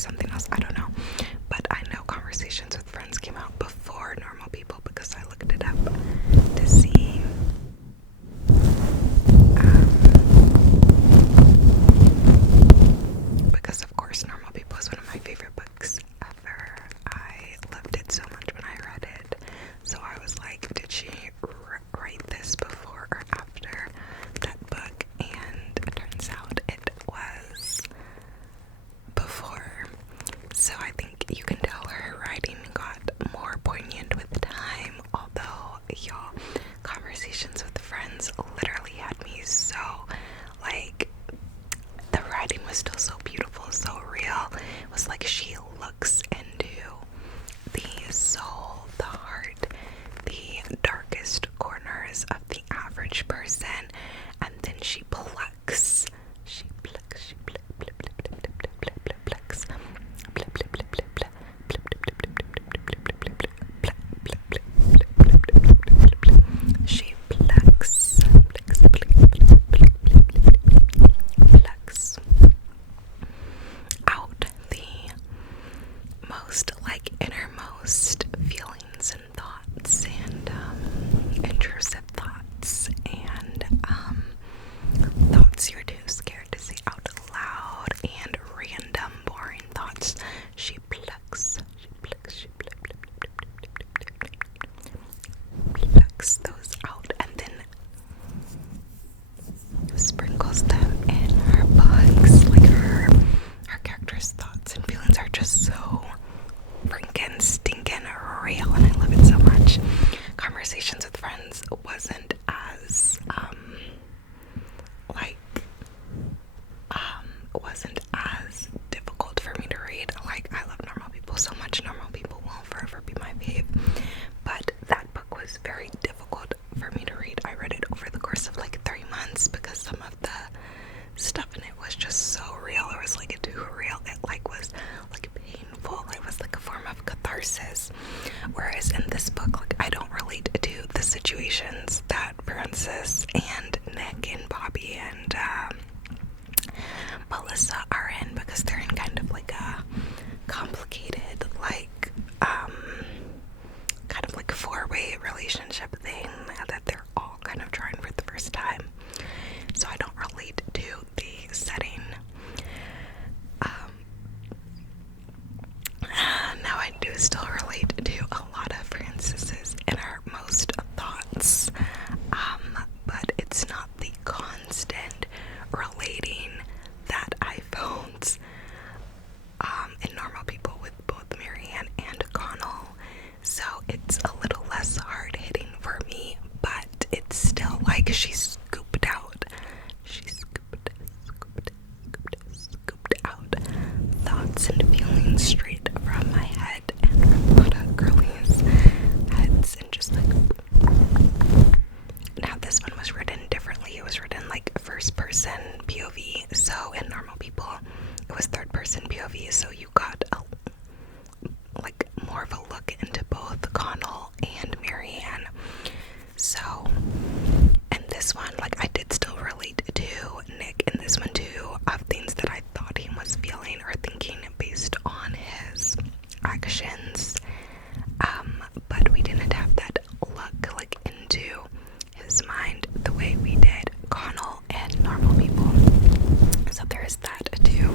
was something else, I don't know. But I know Conversations with Friends came out before Normal People because I looked it up to see. Because of course Normal People is one of my favorite books ever. I loved it so much when I read it. So I was like, did she write this before or after that book? And it turns out it was before. So I think you can tell her writing got more poignant with time. Although, y'all, Conversations with Friends literally had me so, like, the writing was still so beautiful, so real. It was like she looks into the soul, the heart, the darkest corners of the average person, and then she plucks, she plucks, she plucks, she plucks out the most, like, innermost feelings and thoughts and intrusive thoughts and thoughts you're too scared to say out loud and random boring thoughts. She plucks those out and then sprinkles them in her books. Like her character's thoughts and feelings are just so freaking stinking real, and I love it so much. Conversations with Friends wasn't as difficult for me to read. Like, I love Normal People so much. Normal People will forever be my fave. But that book was very difficult for me to read. I read it over the course of like 3 months because some of the stuff in it was just so real. It was like too real. It like was like painful. It was like a form of catharsis. Whereas in this book, like, I don't relate to the situations that Francis and Nick and Bobby and Melissa are in, because they're in kind of like a complicated, like, kind of like 4-way relationship thing that they're all kind of trying for the first time. So I don't relate to the setting. Now I do still relate to a lot of Francis's innermost thoughts, but it's not the constant relating that I found in Normal People with both Marianne and Connell. So it's a little less hard-hitting for me, but it's still like she scooped out thoughts and feelings straight from my head and from a lot of girlies' heads, and just like, now this one was written differently. It was written like first person POV, so in Normal People it was third person POV, so you got like more of a look into both Connell and Marianne. So in this one, like, I did still relate to Nick in this one too, of things that I thought he was feeling or thinking based on his actions, but we didn't have that look like into his mind the way we did Connell and Normal People. So there's that too.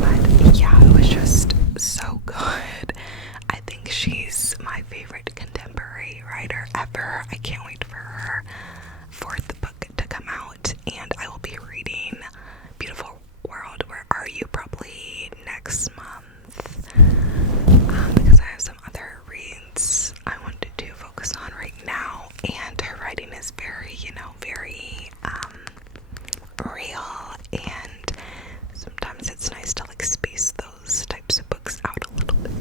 But yeah, it was just so good. I think she's my favorite contemporary writer ever. I can't wait for her fourth book to come out, and I will be reading Beautiful World, Where Are You, probably next month, because I have some other reads I wanted to focus on right now, and her writing is very, very real, and sometimes it's nice to like space those types of books out a little bit.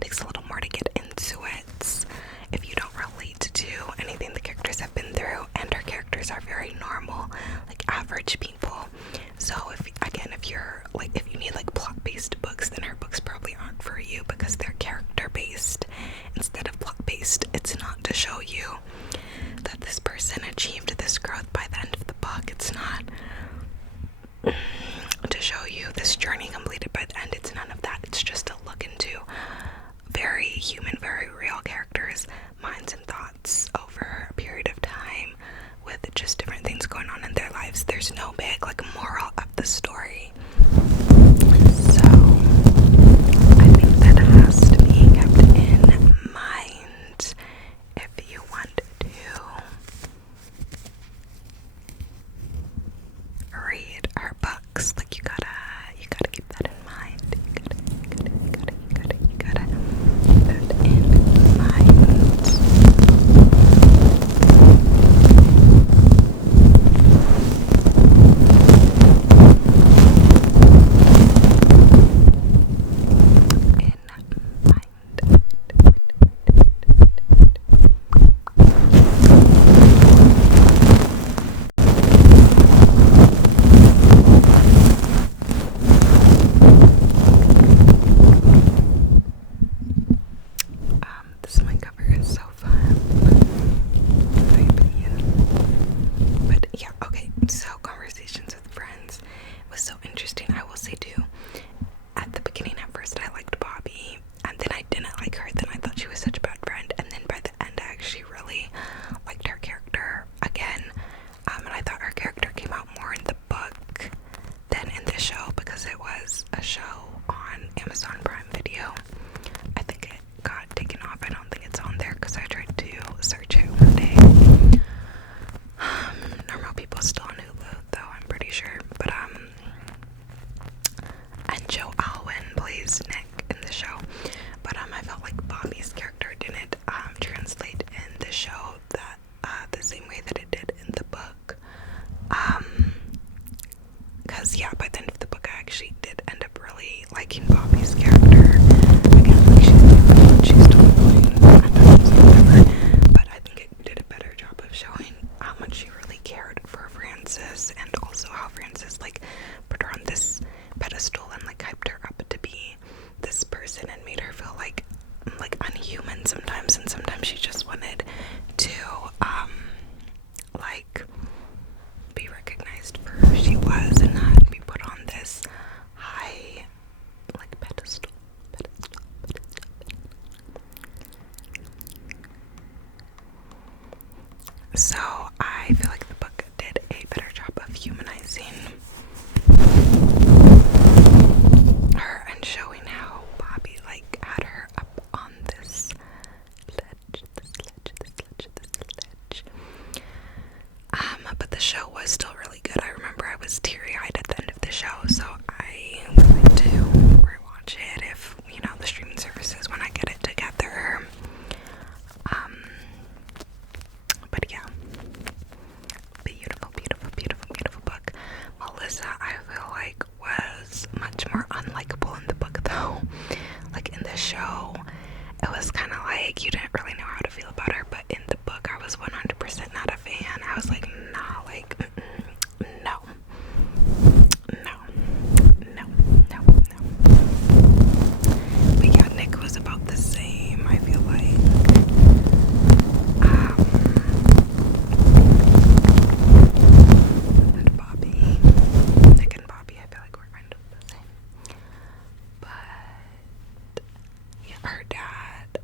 takes a little more to get into it if you don't relate to anything the characters have been through, and her characters are very normal, like average people. So if you're like, if you need like plot-based books, then her books probably aren't for you because they're character-based instead of plot-based. It's not to show you that this person achieved this growth by the end of the book. It's not to show you this journey completed by the end. It's none of that. It's just a look into very human, very real characters' minds and thoughts over a period of time with just different things going on in their lives. There's no big like moral of the story. So I think that has to be kept in mind if you want to read her books. Like you gotta keep that in mind. You gotta keep that in mind. This mic cover is so fun, in my opinion. But yeah, okay, so conversations with friends was so interesting. I will say too, at the beginning at first I liked Bobby, and then I didn't like her. Then I thought she was such a bad friend, and then by the end I actually really liked her character again. And I thought her character came out more in the book than in the show, because it was a show on Amazon Prime Video. I think it got taken off. I don't think it's on there because I tried to search it one day. Normal People still on Hulu though, I'm pretty sure. But and Joe Alwyn plays Nick in the show. But I felt like Bobby's character didn't translate in the show that the same way that it did in the book. Because yeah, by the end of the book I actually did end up really liking Bobby's character. Again, like she's totally annoying at times, whatever, but I think it did a better job of showing how much she really cared for Frances, and also how Frances like put her on this pedestal and like hyped her up to be this person and made her feel like unhuman sometimes, and sometimes she just wanted to like be recognized for who she was and not be put on this high like pedestal. So I feel like the book did a better job of humanizing her and showing how Bobby like had her up on this ledge. But the show was still really good. I remember I was teary-eyed at the end of the show, so I would like to rewatch it if, you know, the streaming services when I get it together. But yeah, beautiful book. Melissa, I feel like, was much more unlikable in the book though. Like in the show, it was kind of like you didn't really know how to feel about her, but in the book I was 100% not a fan. I was like, nah, like, no. But yeah, Nick was about the same, I feel like. And Bobby, Nick and Bobby, I feel like we're kind of the same. But yeah, her dad,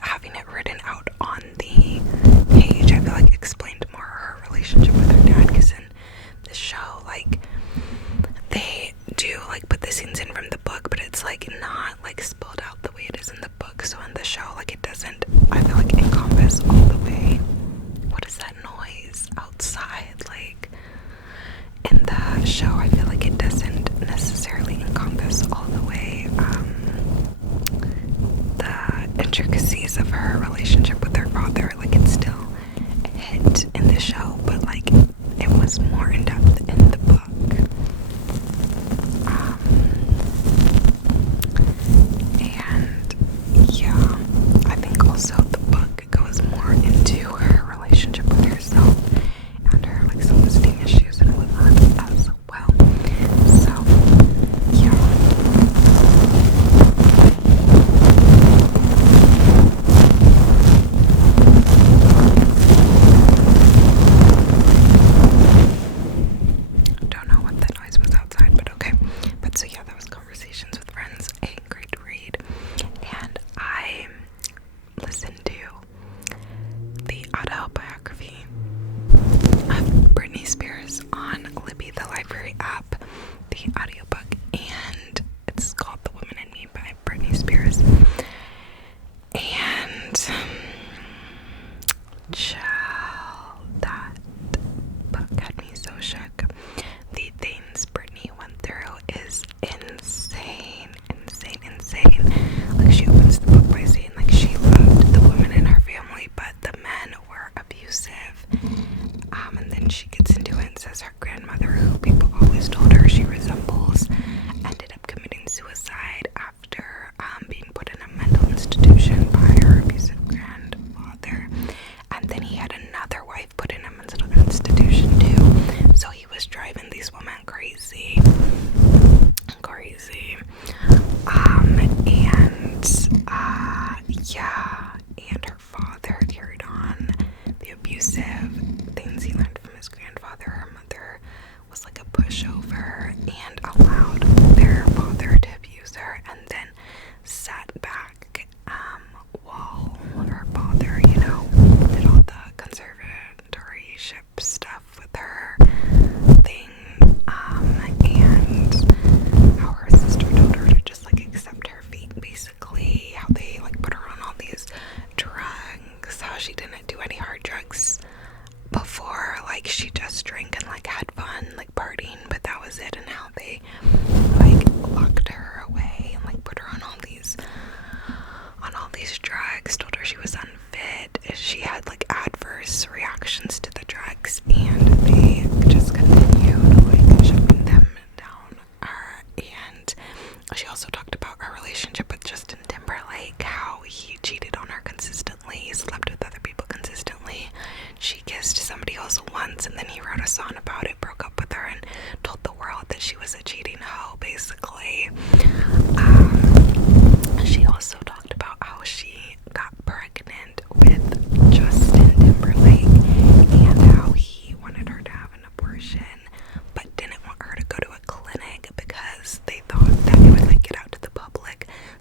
having it written out on the page, I feel like explained more her relationship with her dad, because in the show, like, they do like put the scenes in from the book, but it's like not like spelled out the way it is in the book. So in the show, like, it doesn't, I feel like, encompass all the way. What is that noise outside? Like, in the show, I feel like it doesn't necessarily encompass all the way the intricacies of her relationship with her father. Like, it's still a hit in the show, but like it was more in depth in the book.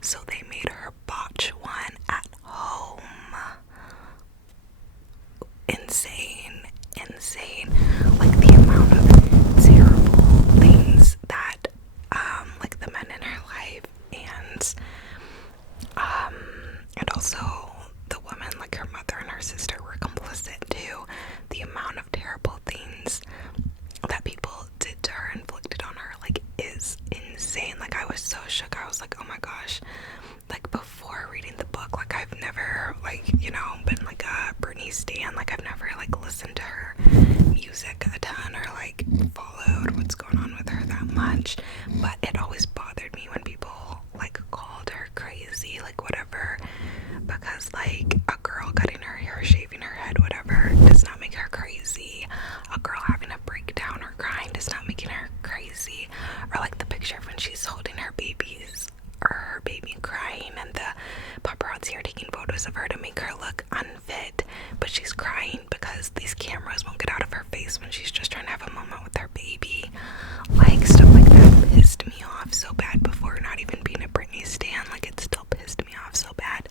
so they made her botch one at home. Insane. Like the amount of terrible things that like the men in her life and also the woman, like her mother and her sister, were complicit too. The amount of terrible things that people did to her, inflicted on her, like, is insane. Like, I was so shook. I was like, oh my gosh. Like, before reading the book, like, I've never, like, you know, been like a Brittany stan. Like, I've never like listened to her music a ton or like followed what's going on with her that much, but it always bothered me when people like called her crazy, like whatever, because like a girl cutting her hair, shaving her head, whatever, does not make her crazy. A girl having a breakdown or crying does not make her crazy. Or like the picture of when she's holding her babies or her baby crying, and the paparazzi are taking photos of her to make her look unfit, but she's crying because these cameras won't get out of her face when she's just trying to have a moment with her baby. Like, stuff like that pissed me off so bad before not even being a Britney stan. Like, it still pissed me off so bad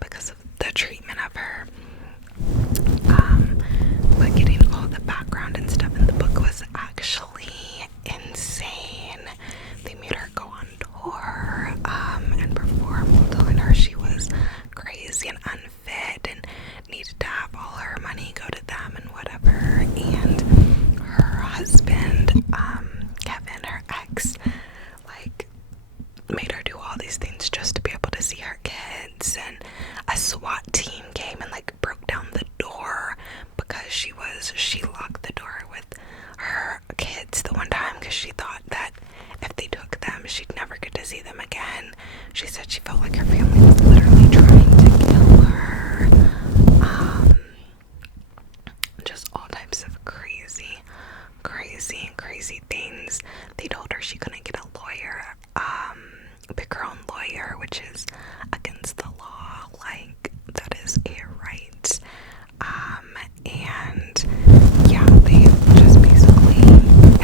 because of the treatment of her. But getting all the background and stuff in the book was actually insane. They made her go on tour and perform while telling her she was crazy and unfit and needed to have all her money go to them and whatever. And her husband, Kevin, her ex, like, made her do all these things just to be able to see her kids. And a SWAT team came and like broke down the door because she locked the door with her kids the one time because she thought that if they took them, she'd never get to see them again. She said she felt like her family was literally trying to kill her. Just all types of crazy things. They told her she couldn't get a lawyer, pick her own lawyer, which is against the law. Like, that is a right. And yeah, they just basically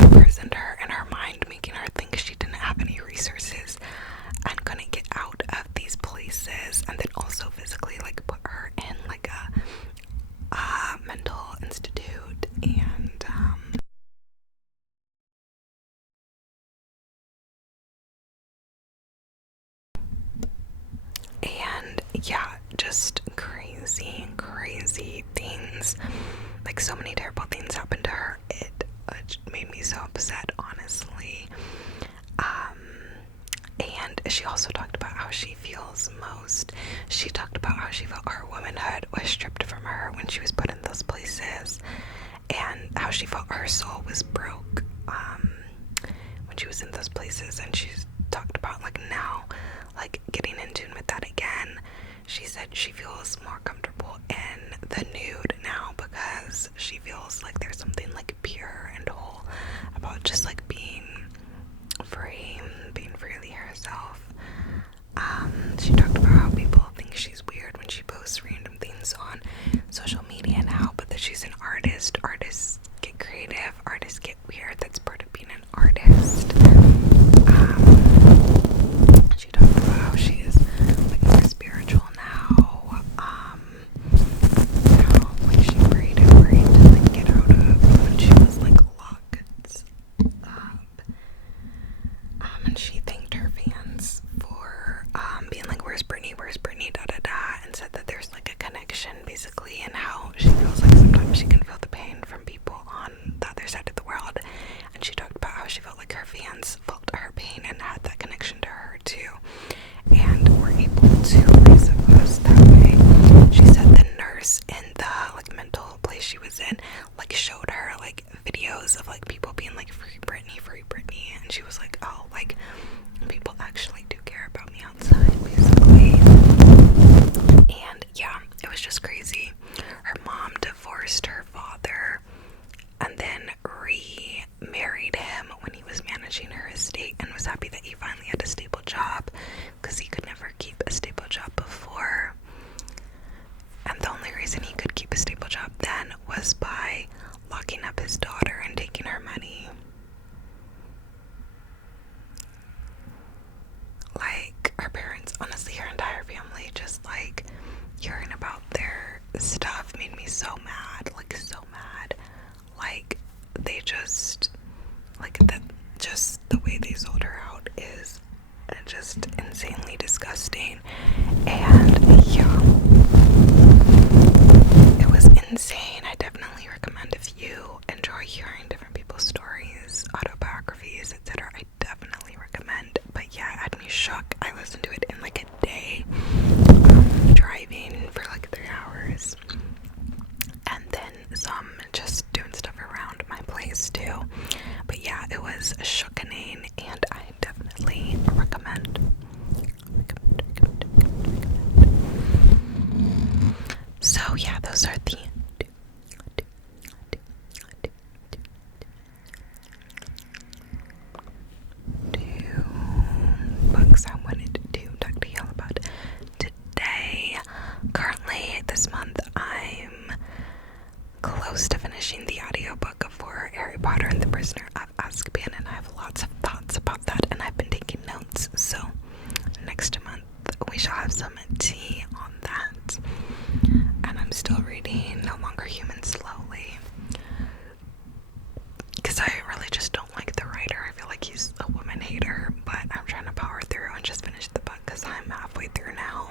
imprisoned her in her mind, making her think she didn't have any resources and couldn't get out of these places, and then also physically like put her in like a mental institute. And yeah, just crazy things. Like, so many terrible things happened to her. It made me so upset, honestly. And she also talked about how she feels most. She talked about how she felt her womanhood was stripped from her when she was put in those places, and how she felt her soul was broke when she was in those places. And she talked about like now, like getting in tune with that again. She said she feels more comfortable in the nude now because she feels like there's something like pure and whole about just like being free, being freely herself. She talked about how people think she's weird when she posts random things on social media now, but that she's an artist. Artists get creative, artists get weird. That's part of being an artist. She talked about how she's like more spiritual now. How like she prayed and prayed to like get out of when she was like locked exhausting. And yeah, it was insane. I definitely recommend, if you enjoy hearing different people's stories, autobiographies, etc., I definitely recommend. But yeah, it had me shook. I listened to it in like a day, driving for like 3 hours, and then some just doing stuff around my place too. But yeah, it was shookening, and I definitely recommend. So yeah, those are the two books I wanted to talk to y'all about today. Currently, this month, I'm close to finishing the audiobook for Harry Potter and the Prisoner of Azkaban, and I have lots of thoughts about that, and I've been taking notes. So next month we shall have some tea on that. And I'm still reading No Longer Human slowly, because I really just don't like the writer. I feel like he's a woman hater, but I'm trying to power through and just finish the book because I'm halfway through now.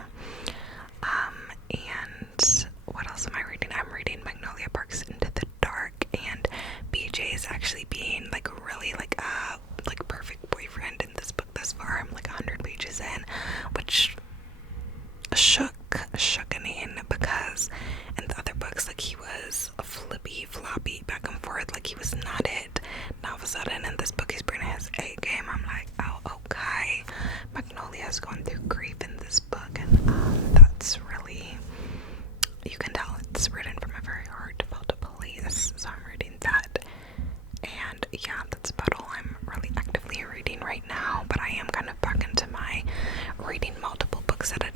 And what else am I reading? I'm reading Magnolia Parks Into the Dark, and BJ is actually being like really like perfect boyfriend in this book thus far. I'm like 100 pages in, which shookening, because in the other books, like, he was a flippy floppy back and forth, like he was not it. Now all of a sudden in this book he's bringing his A game. I'm like, oh, okay, Magnolia's going through grief in this book, and that's really, you can tell it's written from a very heartfelt place. So I'm reading that, and yeah, that's about all I'm really actively reading right now. But I am kind of back into my reading multiple books at a